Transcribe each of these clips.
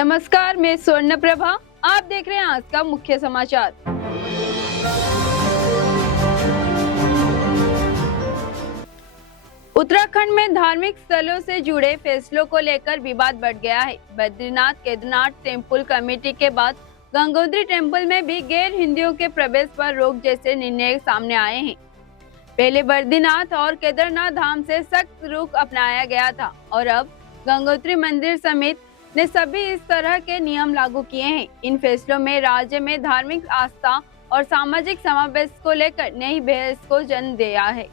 नमस्कार, मैं स्वर्ण प्रभा। आप देख रहे हैं आज का मुख्य समाचार। उत्तराखंड में धार्मिक स्थलों से जुड़े फैसलों को लेकर विवाद बढ़ गया है। बद्रीनाथ केदारनाथ टेम्पल कमेटी के बाद गंगोत्री टेम्पल में भी गैर हिंदुओं के प्रवेश पर रोक जैसे निर्णय सामने आए हैं। पहले बद्रीनाथ और केदारनाथ धाम से सख्त रुख अपनाया गया था और अब गंगोत्री मंदिर समेत ने सभी इस तरह के नियम लागू किए हैं। इन फैसलों में राज्य में धार्मिक आस्था और सामाजिक समावेश को लेकर नई बहस को जन्म दिया है।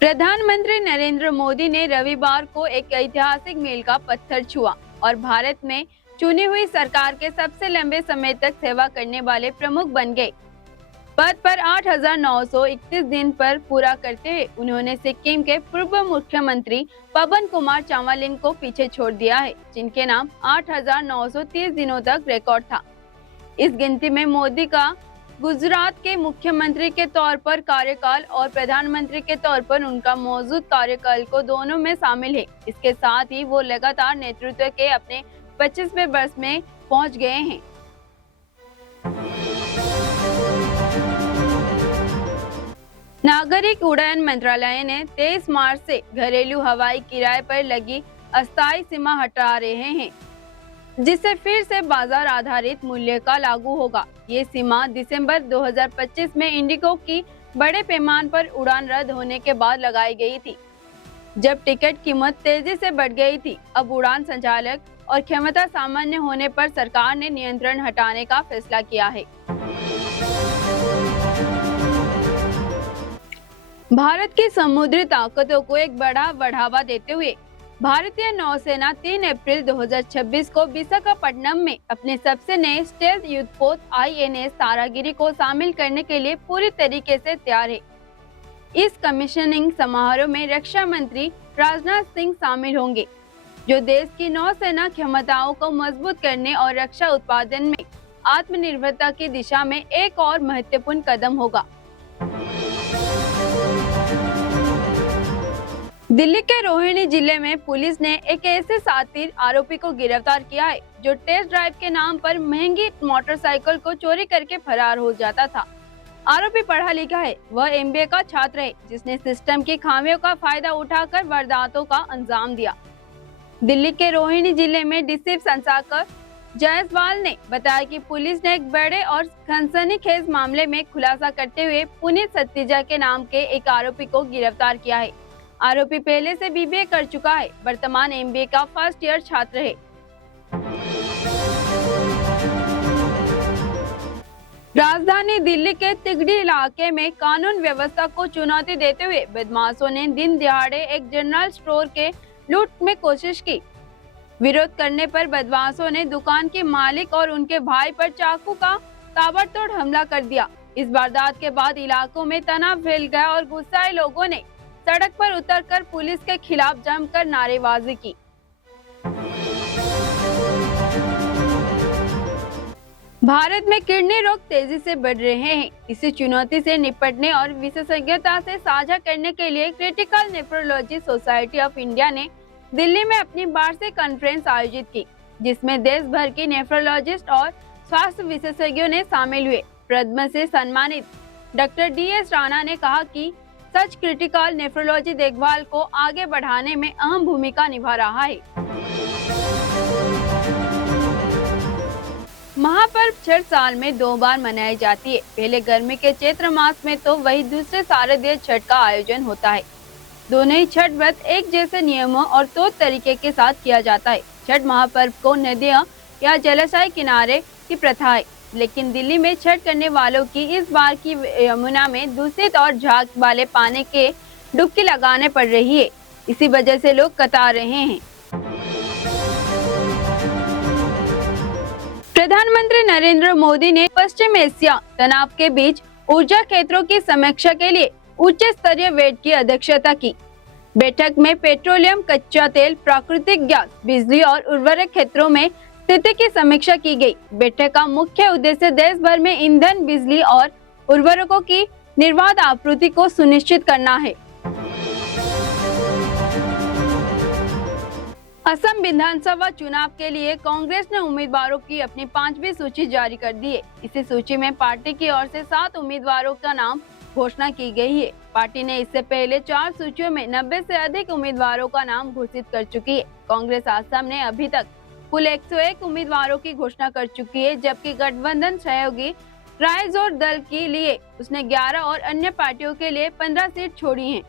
प्रधानमंत्री नरेंद्र मोदी ने रविवार को एक ऐतिहासिक मील का पत्थर छुआ और भारत में चुनी हुई सरकार के सबसे लंबे समय तक सेवा करने वाले प्रमुख बन गए। पद पर 8,931 दिन पर पूरा करते हुए उन्होंने सिक्किम के पूर्व मुख्यमंत्री पवन कुमार चामलिंग को पीछे छोड़ दिया है, जिनके नाम 8,930 दिनों तक रिकॉर्ड था। इस गिनती में मोदी का गुजरात के मुख्यमंत्री के तौर पर कार्यकाल और प्रधानमंत्री के तौर पर उनका मौजूद कार्यकाल को दोनों में शामिल है। इसके साथ ही वो लगातार नेतृत्व के अपने 25वें वर्ष में पहुंच गए हैं। नागरिक उड्डयन मंत्रालय ने 23 मार्च से घरेलू हवाई किराए पर लगी अस्थायी सीमा हटा रहे हैं, जिससे फिर से बाजार आधारित मूल्य का लागू होगा। ये सीमा दिसंबर 2025 में इंडिगो की बड़े पैमाने पर उड़ान रद्द होने के बाद लगाई गई थी, जब टिकट कीमत तेजी से बढ़ गई थी। अब उड़ान संचालक और क्षमता सामान्य होने पर सरकार ने नियंत्रण हटाने का फैसला किया है। भारत की समुद्री ताकतों को एक बड़ा बढ़ावा देते हुए भारतीय नौसेना 3 अप्रैल 2026 को विशाखापट्टनम में अपने सबसे नए स्टेल्थ युद्धपोत INS तारागिरी को शामिल करने के लिए पूरी तरीके से तैयार है। इस कमीशनिंग समारोह में रक्षा मंत्री राजनाथ सिंह शामिल होंगे, जो देश की नौसेना क्षमताओं को मजबूत करने और रक्षा उत्पादन में आत्मनिर्भरता की दिशा में एक और महत्वपूर्ण कदम होगा। दिल्ली के रोहिणी जिले में पुलिस ने एक ऐसे शातिर आरोपी को गिरफ्तार किया है, जो टेस्ट ड्राइव के नाम पर महंगी मोटरसाइकिल को चोरी करके फरार हो जाता था। आरोपी पढ़ा लिखा है, वह MBA का छात्र है, जिसने सिस्टम की खामियों का फायदा उठाकर वारदातों का अंजाम दिया। दिल्ली के रोहिणी जिले में डीसीपी संसाकर जायसवाल ने बताया कि पुलिस ने एक बड़े और सनसनीखेज मामले में खुलासा करते हुए पुनीत सतीजा के नाम के एक आरोपी को गिरफ्तार किया है। आरोपी पहले से BBA कर चुका है, वर्तमान MBA का फर्स्ट ईयर छात्र है। राजधानी दिल्ली के तिगड़ी इलाके में कानून व्यवस्था को चुनौती देते हुए बदमाशों ने दिन दिहाड़े एक जनरल स्टोर के लूट में कोशिश की। विरोध करने पर बदमाशों ने दुकान के मालिक और उनके भाई पर चाकू का ताबड़तोड़ हमला कर दिया। इस वारदात के बाद इलाकों में तनाव फैल गया और गुस्साए लोगों ने सड़क पर उतरकर पुलिस के खिलाफ जमकर नारेबाजी की। भारत में किडनी रोग तेजी से बढ़ रहे हैं। इसी चुनौती से निपटने और विशेषज्ञता से साझा करने के लिए critical nephrology society of India ने दिल्ली में अपनी वार्षिक कॉन्फ्रेंस आयोजित की, जिसमें देश भर के नेफ्रोलॉजिस्ट और स्वास्थ्य विशेषज्ञों ने शामिल हुए। पद्म से सम्मानित डॉक्टर DS राणा ने कहा कि सच क्रिटिकल नेफ्रोलॉजी देखभाल को आगे बढ़ाने में अहम भूमिका निभा रहा है। महापर्व छठ साल में 2 बार मनाई जाती है। पहले गर्मी के चैत्र मास में तो वही दूसरे शारदीय छठ का आयोजन होता है। दोनों ही छठ व्रत एक जैसे नियमों और तौर तरीके के साथ किया जाता है। छठ महापर्व को नदियां या जलाशय किनारे की प्रथा है, लेकिन दिल्ली में छठ करने वालों की इस बार की यमुना में दूषित और झाग वाले पानी के डुबकी लगाने पड़ रही है। इसी वजह से लोग कता रहे हैं। प्रधानमंत्री नरेंद्र मोदी ने पश्चिम एशिया तनाव के बीच ऊर्जा क्षेत्रों की समीक्षा के लिए उच्च स्तरीय बैठक की अध्यक्षता की। बैठक में पेट्रोलियम, कच्चा तेल, प्राकृतिक गैस, बिजली और उर्वरक क्षेत्रों में स्थिति की समीक्षा की गई। बैठक का मुख्य उद्देश्य देश भर में ईंधन, बिजली और उर्वरकों की निर्बाध आपूर्ति को सुनिश्चित करना है। असम विधानसभा चुनाव के लिए कांग्रेस ने उम्मीदवारों की अपनी 5वीं सूची जारी कर दी है। इसी सूची में पार्टी की ओर से 7 उम्मीदवारों का नाम घोषणा की गई है। पार्टी ने इससे पहले 4 सूचियों में 90 से अधिक उम्मीदवारों का नाम घोषित कर चुकी है। कांग्रेस असम ने अभी तक कुल 101 उम्मीदवारों की घोषणा कर चुकी है, जबकि गठबंधन सहयोगी रायजोर दल के लिए उसने 11 और अन्य पार्टियों के लिए 15 सीट छोड़ी हैं।